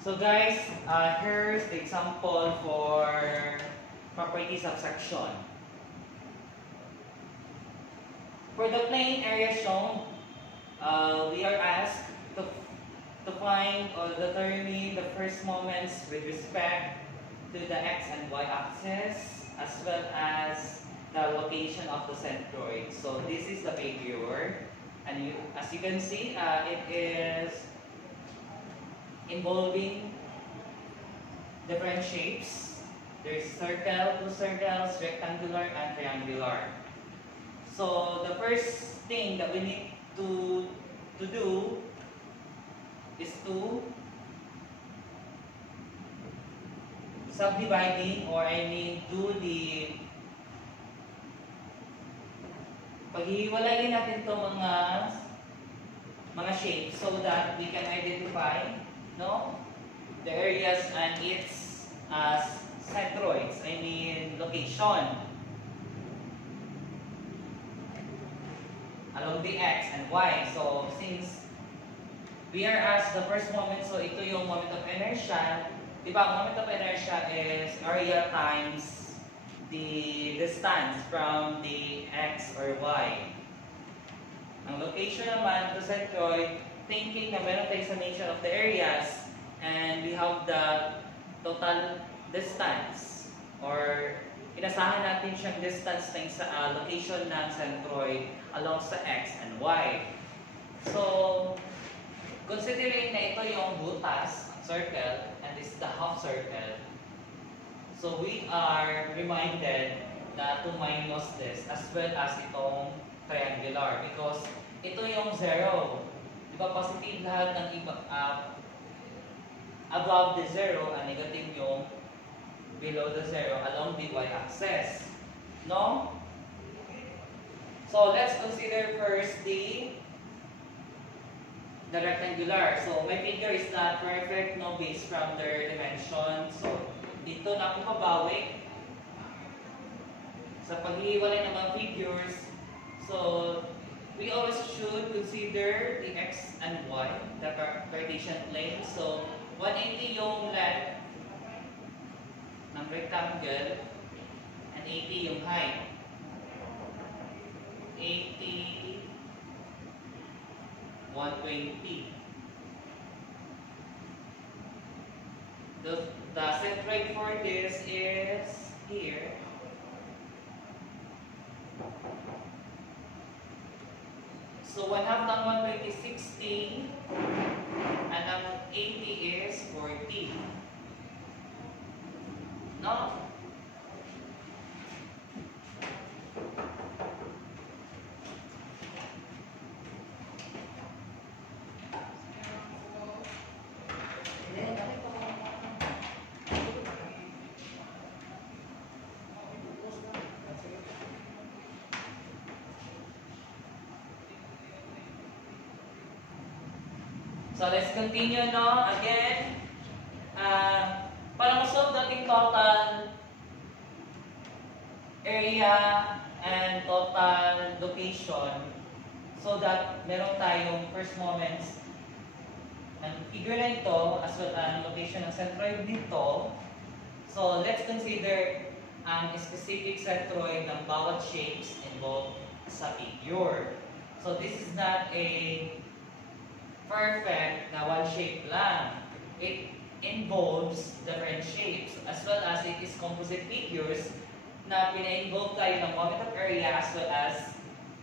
So guys, here's the example for properties of section. For the plane area shown, we are asked to find or determine the first moments with respect to the x and y axis, as well as the location of the centroid. So this is the figure, and as you can see, it is involving different shapes. There's circle, two circles, rectangular, and triangular. So the first thing that we need to do is to subdividing, or I mean do the paghiwalayin natin to mga shapes so that we can identify the areas and its centroids, I mean location along the x and y. So since we are asked the first moment, so ito yung moment of inertia. Diba, moment of inertia is area times the distance from the x or y. Ang location naman to centroid, thinking na meron tayo summation of the areas and we have the total distance, or inasahan natin siyang distance ng location ng centroid along sa x and y. So, considering na ito yung butas, circle, and this is the half circle, so we are reminded na to minus this as well as itong triangular, because ito yung zero. Diba positive lahat ng iba, above the zero, and negative yung below the zero along the y-axis. No? So let's consider first the rectangular. So my figure is not perfect, no, based from their dimension. So dito na ako mabawi sa paghiwalay ng mga figures. So we always should consider the x and y, the Cartesian plane. So 180 yung length ng rectangle and 80 yung height. 80, 120. The centroid for this is here. So 1/2 ng 120 60, and ang 80 is 40. No? So let's continue, no? Again, para ma-solve natin total area and total location, so that meron tayong first moments and figure na ito as well as location ng centroid dito. So let's consider ang specific centroid ng bawat shapes involved sa figure. So this is not a perfect na one shape lang. It involves different shapes, as well as it is composite figures na pina-involve tayo ng moment of area as well as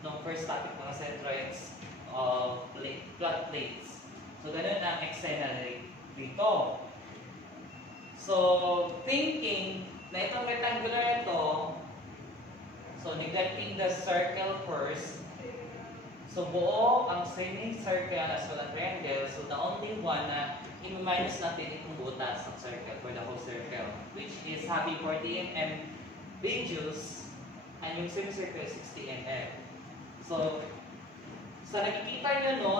ng first topic mga centroids of flat plates. So ganun ang eksena dito. So thinking na itong rectangular ito, so neglecting the circle first, so buo ang semicircle as well as triangle. So the only one na i-minus natin itong butas ng circle for the whole circle, which is having 40 mm radius and yung semicircle is 60 mm. So sa nakikita nyo, no,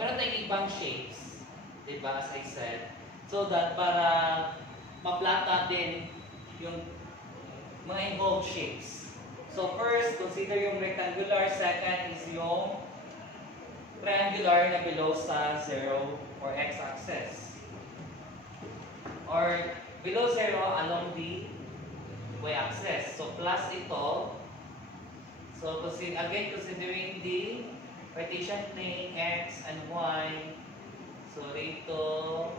meron tayong ibang shapes, diba, as I said, so that para ma-plot natin yung mga involved shapes. So first, consider yung rectangular. Second is yung triangular na below sa 0 or x-axis. Or below 0 along the y-axis. So plus ito. So again, considering the Cartesian plane x and y. So ito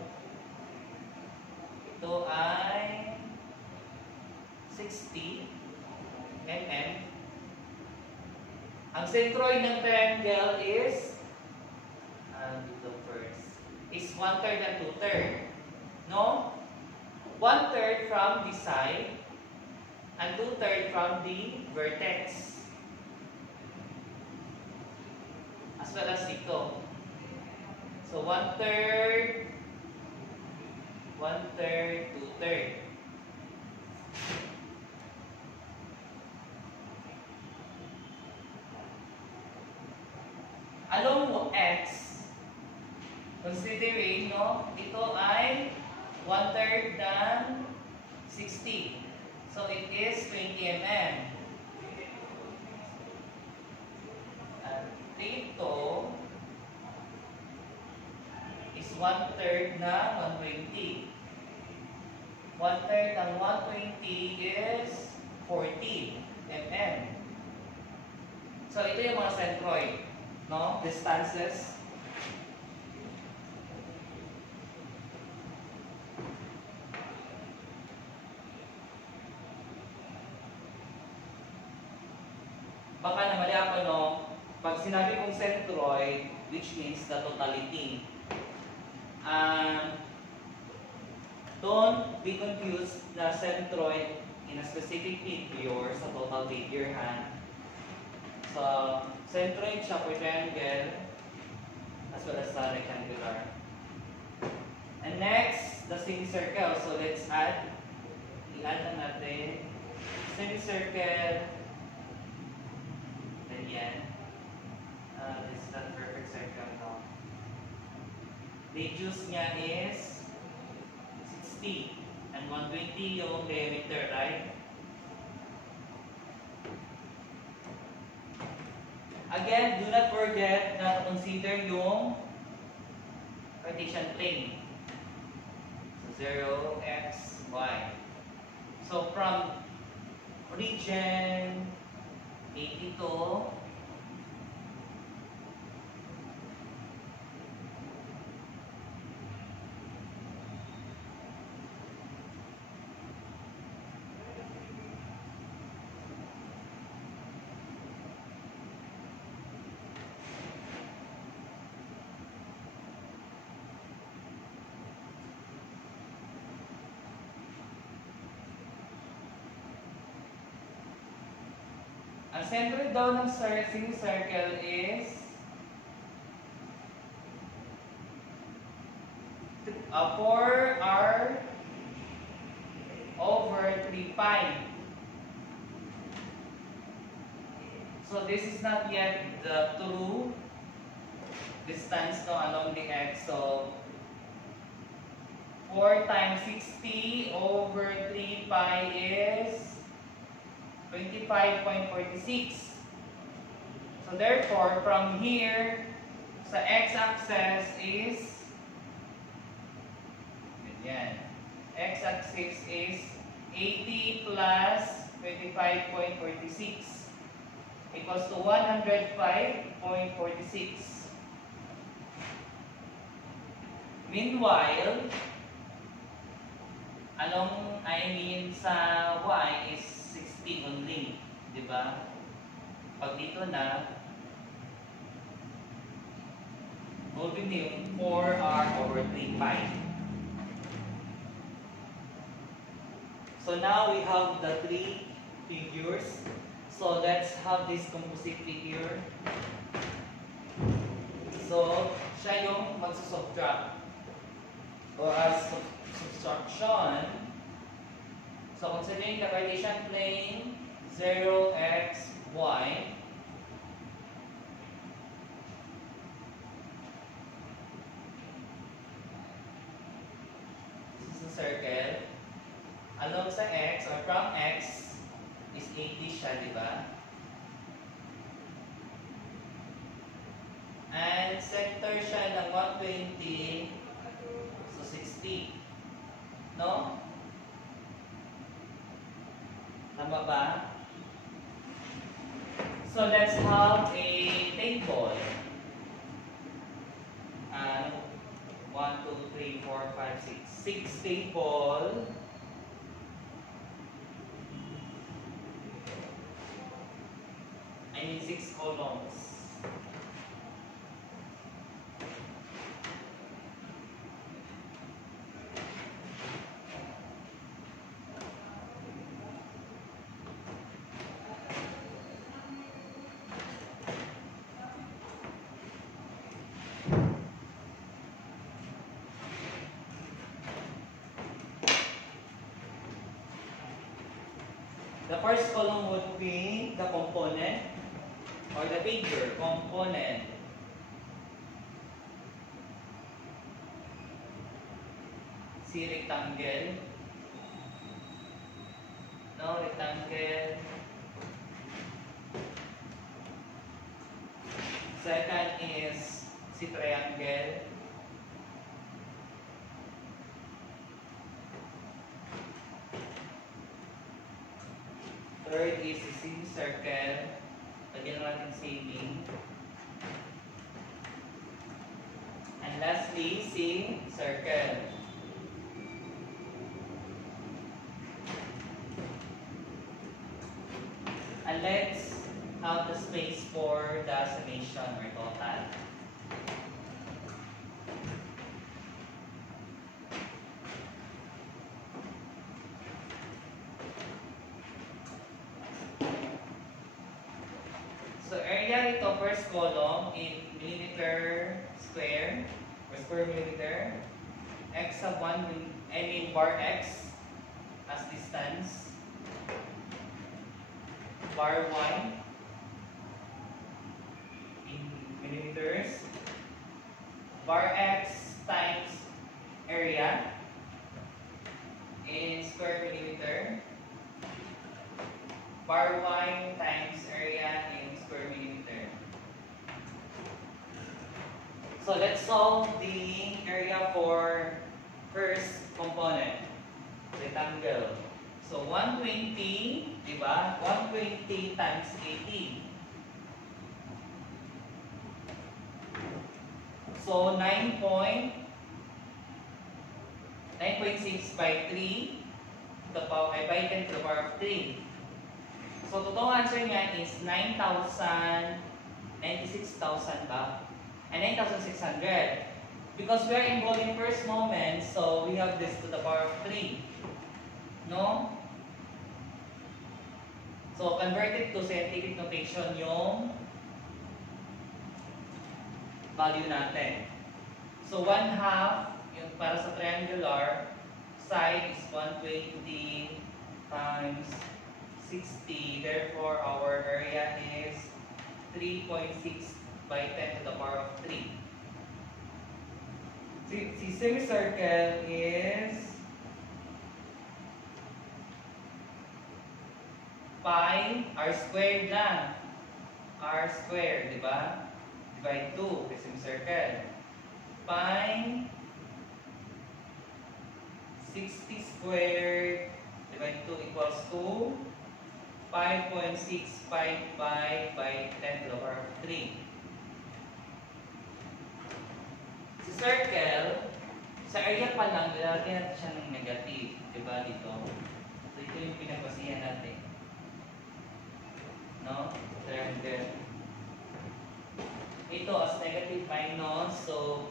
ay 60 mm. Ang centroid ng triangle is dito first is 1/3 and 2/3. No? 1/3 from the side and 2/3 from the vertex. As well as dito. So 1/3, 1/3, 2/3. Along x, considering ito ay 1/3 ng 60. So it is 20 mm. At dito is 1/3 na 120. 1/3 ng 120 is 40 mm. So ito yung mga centroid, distances. Baka namali ako, pag sinabi kong centroid, which means the totality. Don't be confused na centroid in a specific figure sa total figure, ha? So, centroid siya for triangle as well as sa rectangular. And next, the semicircle. So, let's add. I-add na natin. Semicircle. Then yan. This is not perfect circle, no? Radius niya is 60 and 120 yung diameter, right? Again, do not forget na consider yung Cartesian plane. So 0, x, y. So from region 82 ang centroid daw ng semicircle is 4r over 3 pi. So this is not yet the true distance along the x. So 4 times 60 over 3 pi is 25.46. So therefore, from here, sa x-axis is ganyan. X-axis is 80 plus 25.46 equals to 105.46. Meanwhile, sa y is 60 only, di ba? Pag dito na, moving yung 4r over 3 pi. So now we have the three figures. So let's have this composite figure. So siya yung magsusubtract or as subtraction. So considering the Cartesian plane 0, x, y. This is a circle. Along sa x or from x is 80 siya, di ba? And center siya ng 120, so 60. No? Tama ba? So let's have a table. 1, 2, 3, 4, 5, 6. 6 table. I mean 6 columns. The first column would be the component or the figure component. See rectangle. No, rectangle. Second is si triangle. Third is si circle. Lagyan natin saving. And lastly, si circle. And let's have the space for the summation or total. So area ito, first column in millimeter square or square millimeter. X sub 1, I mean bar X as distance. Bar Y in millimeters. Bar X times area in square millimeter. Bar Y times area in square millimeter. So let's solve the area for first component, rectangle. So 120, di ba? 120 times 80. So 9.6 by 3 to the power by 10 to the power of 3. So, totoong answer niya is 96,000 ba? And 9,600. Because we are involved in first moment, so we have this to the power of 3. No? So, converted to scientific notation yung value natin. So, 1/2, yung para sa triangular, side is 120 times 60, therefore our area is 3.6 by 10 to the power of 3. Si semicircle is pi r squared lang. R squared, di ba? Divide 2 kasi semicircle. Pi 60 squared divide 2 equals to 5.65 by 10 to the power of 3. Si circle, sa area pa lang, lalagyan natin siya ng negative. Diba dito? So ito yung pinagbasihan natin. No? Triangle. Ito as negative minus. So,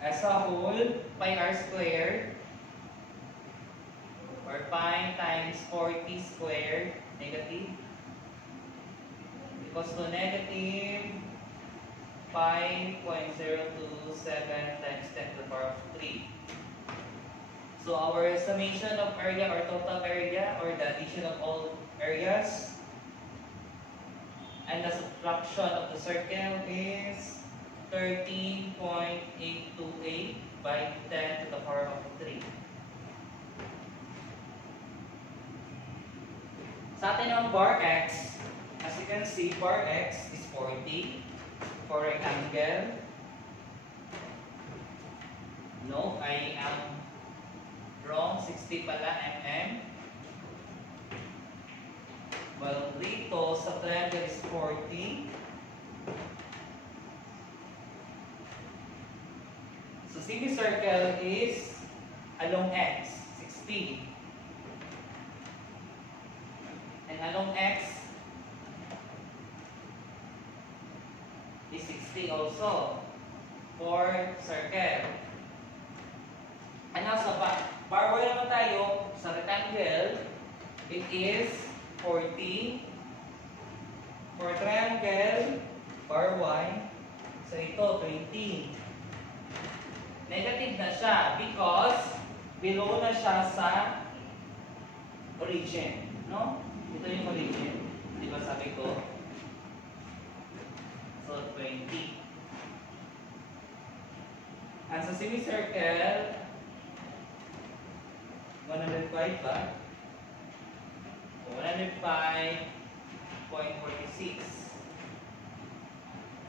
as a whole, pi r squared or pi times 40 squared negative equals to negative 5.027 times 10 to the power of 3. So our summation of area or total area or the addition of all areas and the subtraction of the circle is 13.828 by 10 to the power of 3. Sa atin ang bar x, as you can see, bar x is 40. for rectangle. No, I am wrong. 60 pala mm. Well, dito sa triangle is 40. So semicircle is along x, 60. And along x is 60 also for circle. And now sa barbell naman tayo, sa rectangle, it is 40. For triangle, bar y, so ito 20. Negative na siya because below na siya sa origin. No? Ito yung origin. Di ba sabi ko? So, 20. And sa semicircle, 105 ba? 105.46.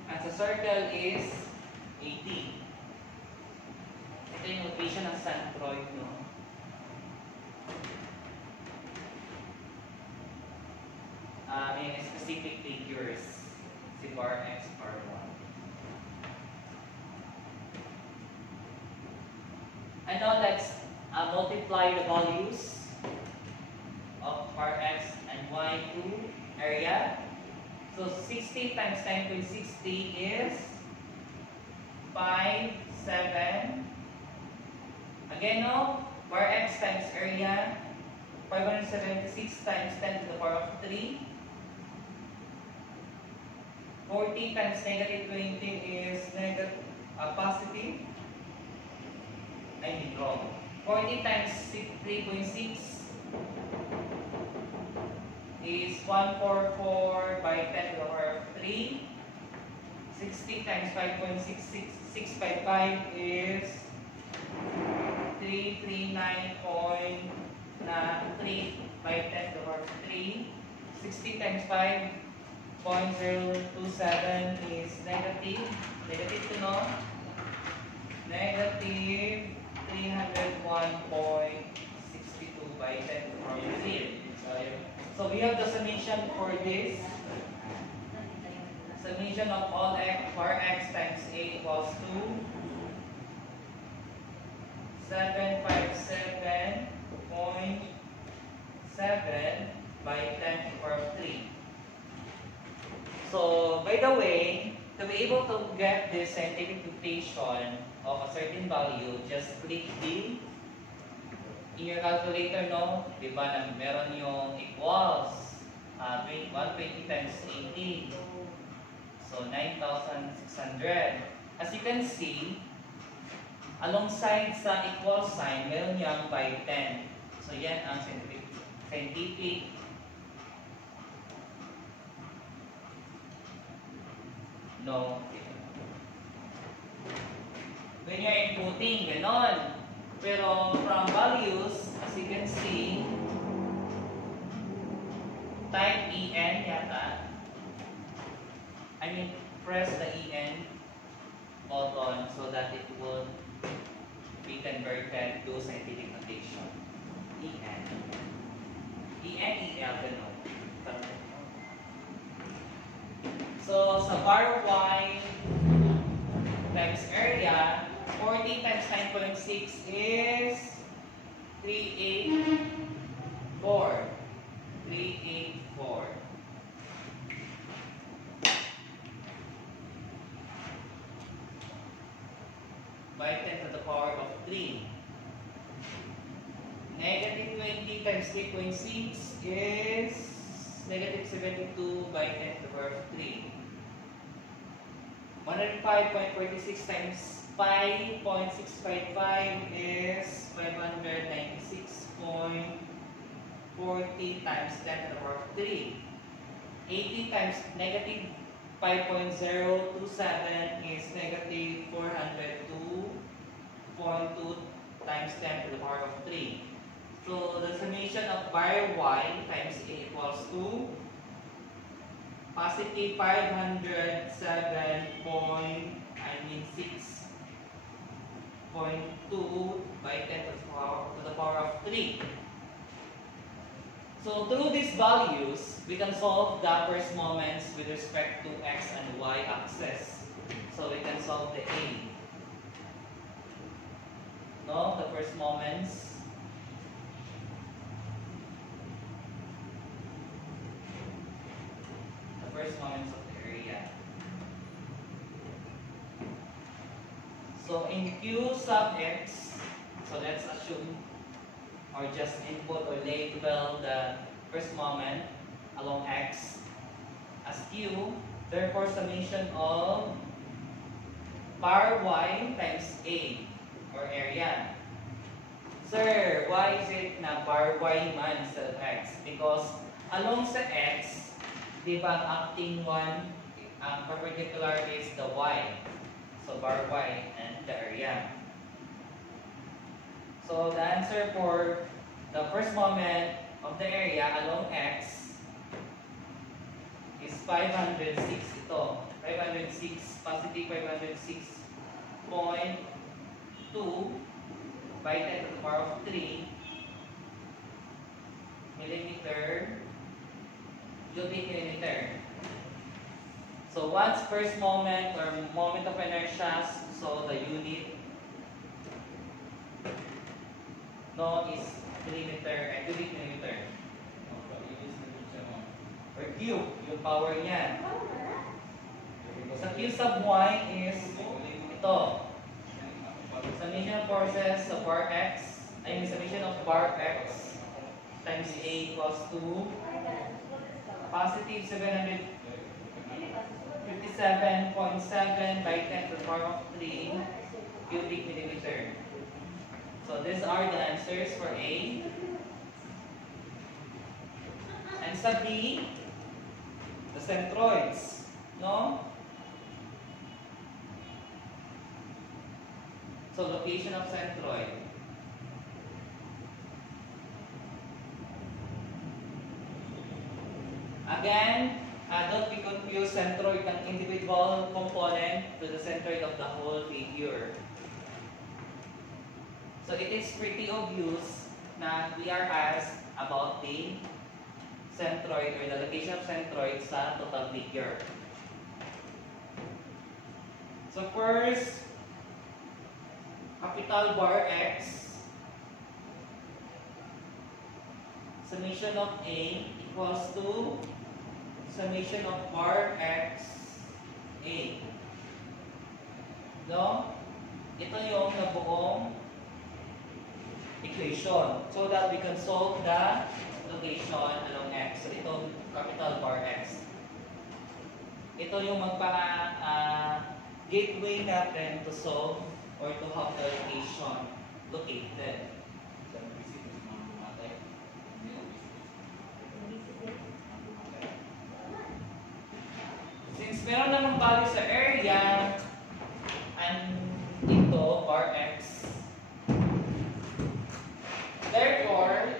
And sa circle is 80. Ito yung location ng Centroid, no? In specific figures, si bar x, bar y. And now let's multiply the values of bar x and y to area. So 60 times 10.60 is 5, 7. Again, no? Bar x times area, 576 times 10 to the power of 3. 40 times negative 20 is positive. I mean wrong. 40 times 3.6 is 144 by 10 to the power of 3. 60 times 5.655 is 339.3 by 10 to the power of 3. 60 times 5.027 is negative. Negative to no? Negative 301.62 by 10 to the power of 0. So we have the summation for this. Summation of all x bar x times a equals to 757.7 by 10 to the power of 3. So, by the way, to be able to get this scientific notation of a certain value, just click D in your calculator, no? Diba na meron yung equals 120 times 80. So, 9,600. As you can see, alongside sa equal sign, meron yung by 10. So, yan ang scientific no. When you're inputting, ganon. Pero from values, as you can see, type EN yata. I mean, press the EN button so that it would be converted to scientific notation. EN. EL, ganon. So, sa bar y times area, 40 times 9.6 is 384. 384. By 10 to the power of 3. Negative 20 times 3.6 is negative 72 by 10 to the power of 3. 105.46 times 5.655 is 596.40 times 10 to the power of 3. 80 times negative 5.027 is negative 402.2 times 10 to the power of 3. So the summation of bar y times a equals to positive 6.2 by 10 to the power of 3. So through these values, we can solve the first moments with respect to x and y axis. So we can solve the A. No, the first moments. The first moments of the area. So in Q sub x, so let's assume or just input or label the first moment along x as Q. Therefore, summation of bar y times A or area. Sir, why is it na bar y man instead of x? Because along sa x, di ba ang acting one, ang perpendicular is the y. So bar y and the area. So the answer for the first moment of the area along x is 506 ito. 506, positive 506.2 by 10 to the power of 3 millimeter cubic millimeter. So once first moment or moment of inertia, so the unit is millimeter and cubic millimeter. Or cube, yung power niya. Sa Q sub y is ito. Summation of forces of bar x, summation of bar x times A equals to positive 757.7 by 10 to the power of 3 cubic millimeter. So these are the answers for A. And sa B, the centroids, no? So location of centroid. Again, don't be confused centroid ng individual component to the centroid of the whole figure. So it is pretty obvious na we are asked about the centroid or the location of centroid sa total figure. So first, capital bar X, summation of A equals to summation of bar X A. No? Ito yung nabuong equation so that we can solve the location along X. So itong capital bar X. Ito yung gateway natin to solve or to have the location located. Since meron namang value sa area and ito bar X, therefore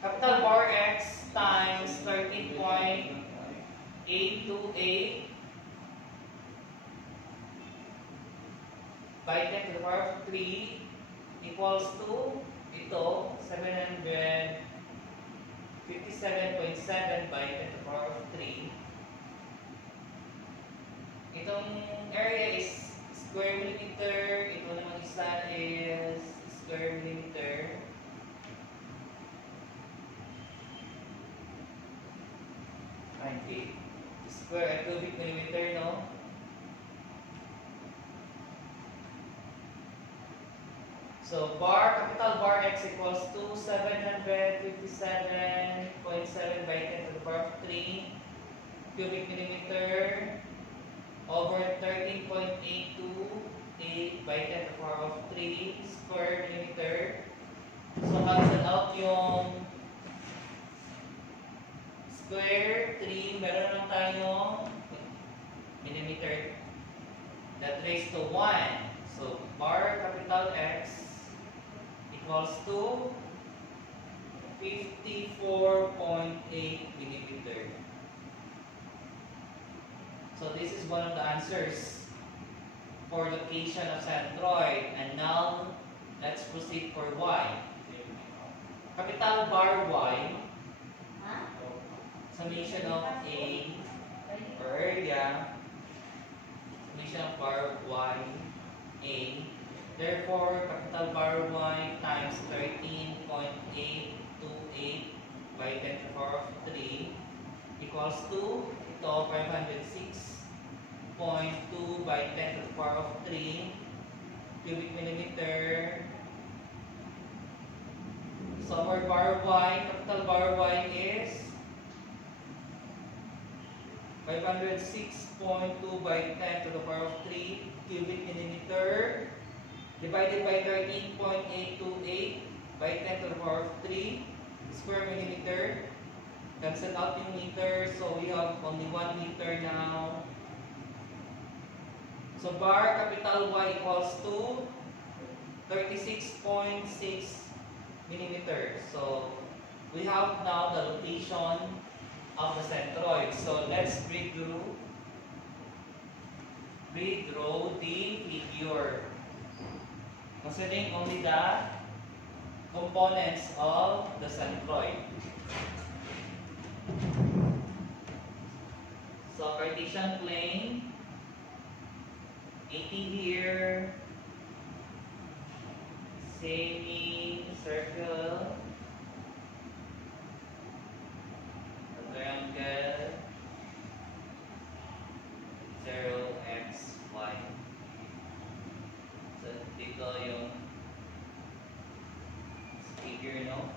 capital bar X times 13.828 by 10 to the power of 3 equals to ito 757.7 by 10 to the power of 3. Itong area is square millimeter. Ito naman isa is square millimeter. Okay. Square and cubic millimeter, no? So capital bar X equals to 757.7 by 10 to the power of 3 cubic millimeter over 13.828 by 10 to the power of 3 square millimeter. So cancel out yung square 3, meron naman tayong millimeter that raised to 1. So bar capital X equals to 54.8 millimeter. So this is one of the answers for location of centroid. And now, let's proceed for y. Capital bar y, summation of A, or area, summation of bar y, A. Therefore, capital bar y times 13.828 by 10 to the power of 3 equals to ito 506.2 by 10 to the power of 3 cubic millimeter. So our bar y, capital bar y is 506.2 by 10 to the power of 3 cubic millimeter divided by 13.828 by 10 to the power of 3 square millimeter. Cancel out yung meter, so we have only 1 meter now. So bar capital Y equals to 36.6 millimeters. So we have now the location of the centroid. So let's redraw the figure, considering only the components of the centroid. So Cartesian plane, 80 here, semicircle, triangle, 0x, y. So dito yung figure, no?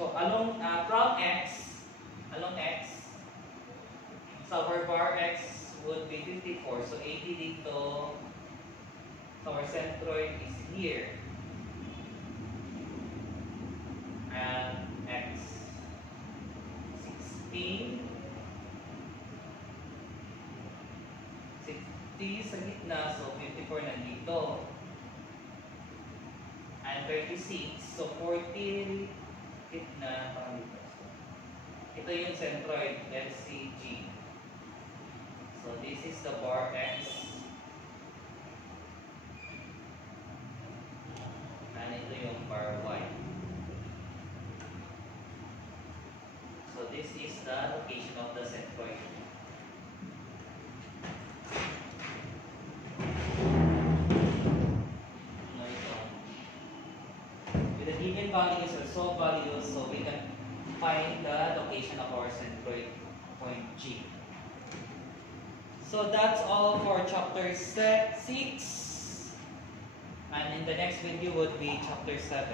So along x, so our bar x would be 54. So 80 dito. So our centroid is here. And x 60 sa gitna, so 54 nandito. And 36, so 40 gitna, ito yung centroid, let's see G. So this is the bar X. And ito yung bar Y. So this is the location of the centroid. With the given values or solved values, so we can find the location of our centroid point G. So that's all for chapter 6. And in the next video would be chapter 7.